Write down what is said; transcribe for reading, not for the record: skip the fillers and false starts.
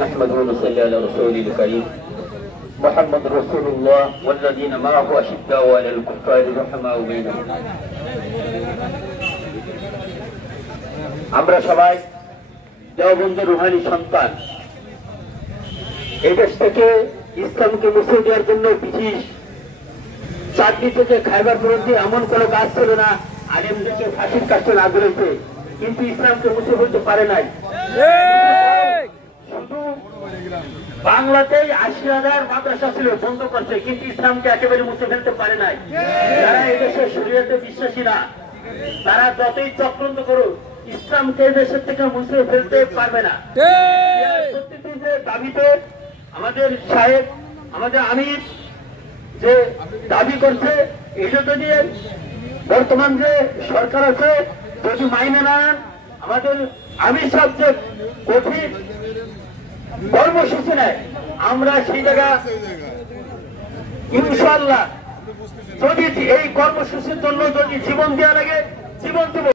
نحمده ونصلي على رسوله الكريم محمد رسول الله والذين معه أشداء على الكفار رحماء بينهم আমরা সবাই দেওবন্দের রুহানি সন্তান। এই দেশ থেকে ইসলামকে মুছে দেওয়ার জন্য ব্রিটিশ চাকরি থেকে খাইবার পর্যন্ত এমন কোনো কাজ ছিল না আলেমদেরকে ফাঁসির কাছে না করেছে, কিন্তু ইসলামকে মুছে ফেলতে পারে নাই। শুধু বাংলাতেই 80,000 মাদ্রাসা ছিল, বন্ধ করছে, কিন্তু ইসলামকে একেবারে মুছে ফেলতে পারে নাই। যারা এদেশের শরীয়তে বিশ্বাসী না তারা যতই চক্রান্ত করুক ইসলামকে দেশের থেকে মুছে ফেলতে পারবে না। দাবিতে আমাদের সাহেব, আমাদের আমির যে দাবি করছে, এটা যদি বর্তমান যে সরকার আছে যদি মাইনে না আমাদের আমির সাহেব যে কঠিন কর্মসূচি নেয়, আমরা সেই জায়গা ইনশাআল্লাহ যদি এই কর্মসূচির জন্য যদি জীবন দেওয়া লাগে জীবন দেব।